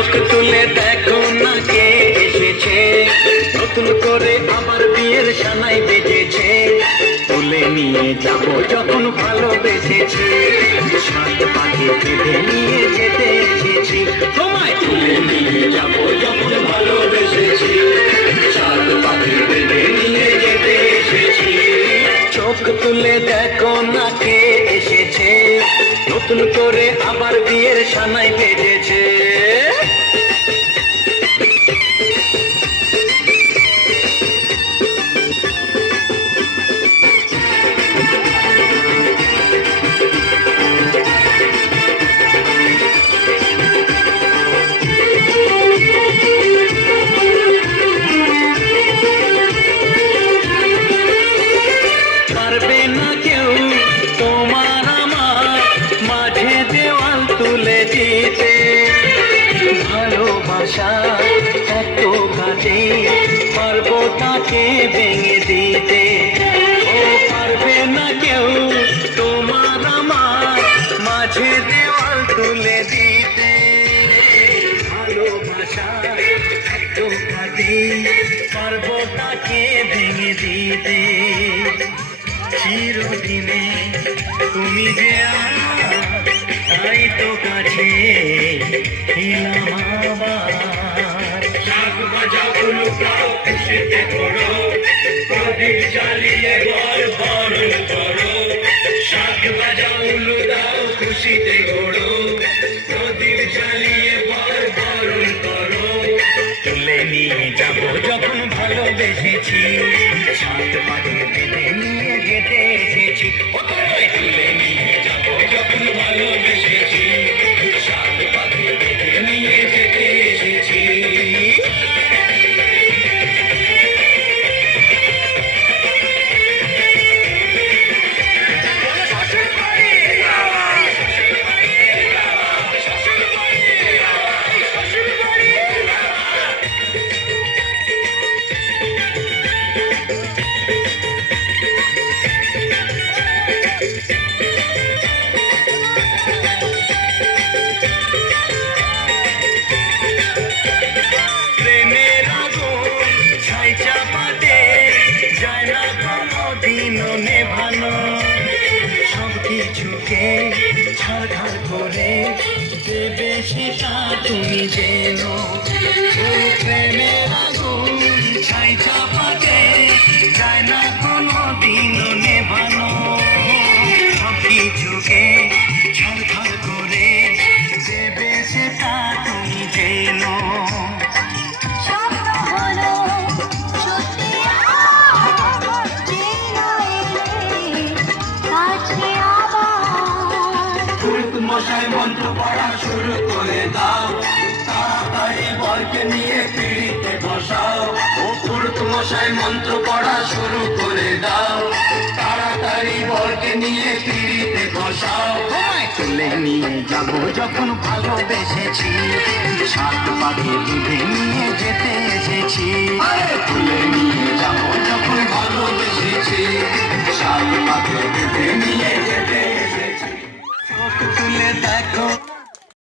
চোখ তুলে দেখো না কে এসেছে, নতুন করে আবার বিয়ের সানাই বেজেছে। তুলে নিয়ে যাব যখন ভালোবেসেছি, সাত পাখি বেঁধে নিয়ে যেতে এসেছি। তোমায় তুলে নিয়ে যাব যখন ভালোবেসেছি, সাত পাখি বেঁধে নিয়ে যেতে এসেছি। চোখ তুলে দেখো না কে এসেছে, নতুন করে আবার বিয়ের সানাই বেজেছে। পারবে না কেউ তোমার আমার মাঝে দেওয়াল তুলে দিতে, ভালোবাসা এত কাজে পারবো তাকে ভেঙে দিতে। ও পারবে না কেউ তোমার আমার মাঝে দেওয়াল তুলে দিতে, ভালোবাসা এত কাজে পারবো তাকে ভেঙে দিতে। চিরদিনে তুমি যে আমার, তাই তো কাছে এলাম আবার। শাক বাজাও লুকাও খুশিতে করো, প্রদীপ জ্বালিয়ে ঘর বরণ করো। শাক বাজাও লুকাও খুশিতে করো, প্রদীপ জ্বালিয়ে ঘর বরণ করো। তুলে নিয়ে যাব যখন ভালোবেসেছি, সাত পাখি বেঁধে নিয়ে যেতে এসেছি। তুলে নিয়ে যাব যখন ভালোবেসেছি, সাত পাখি বেঁধে নিয়ে যেতে এসেছি। প্রেমের আগুন ছাই চাপাতে যায় না কোনোদিনও নেভানো, সব কিছুকে ছাড়খাড় করে দেবে সেটা তুমি যেন। প্রেমের আগুন ছাই চাপাতে যায় না কোনোদিনও নেভানো, সব কিছুকে ছাড়খাড় করে দেবে সেটা তুমি যেন। মশাই মন্ত্র পড়া শুরু করে দাও, তাড়াতাড়ি বরকে নিয়ে পিড়িতে বসাও। ও পুরুত মশাই মন্ত্র পড়া শুরু করে দাও, তাড়াতাড়ি বরকে নিয়ে পিড়িতে বসাও। তুলে নিয়ে যাব যখন ভালোবেসেছি, সাত পাখি বেঁধে নিয়ে যেতে এসেছি। তুলে নিয়ে যাব যখন ভালোবেসেছি, সাত পাখি বেঁধে নিয়ে যেতে এসেছি। চোখ তুলে দেখো